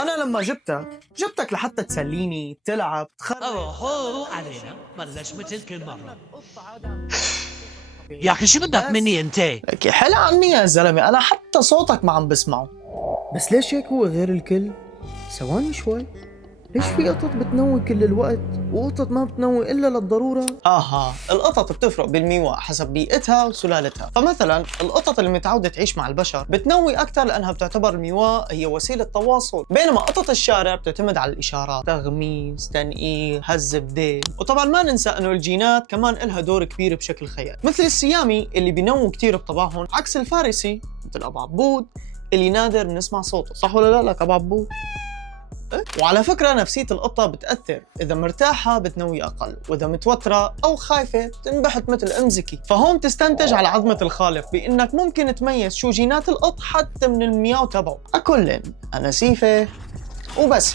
انا لما جبتك لحتى تسليني، تلعب، تخرج. اوه علينا بلش مثل كل مرة. يا اخي شو بدك مني انت؟ لك حل عني يا زلمه، انا حتى صوتك ما عم بسمعه. بس ليش هيك هو غير الكل؟ ثواني شوي، ليش في قطط بتنوي كل الوقت وقطط ما بتنوي إلا للضرورة؟ القطط بتفرق بالميواء حسب بيئتها وسلالتها. فمثلا القطط اللي متعودة تعيش مع البشر بتنوي أكثر لأنها بتعتبر الميواء هي وسيلة تواصل، بينما قطط الشارع بتعتمد على الإشارات، تغميس، تنقير، هز بديل. وطبعا ما ننسى إنه الجينات كمان إلها دور كبير بشكل خيالي، مثل السيامي اللي بينووا كتير بطبعهم، عكس الفارسي مثل أبو عبود اللي نادر بنسمع صوته. صح ولا لا لك أبو عبود؟ وعلى فكرة نفسية القطة بتأثر، إذا مرتاحة بتنوي أقل، وإذا متوترة أو خايفة بتنبحت مثل أم زكي. فهون تستنتج على عظمة الخالق بإنك ممكن تميز شو جينات القط حتى من المياو تبعه. أكل أنا سيفة وبس.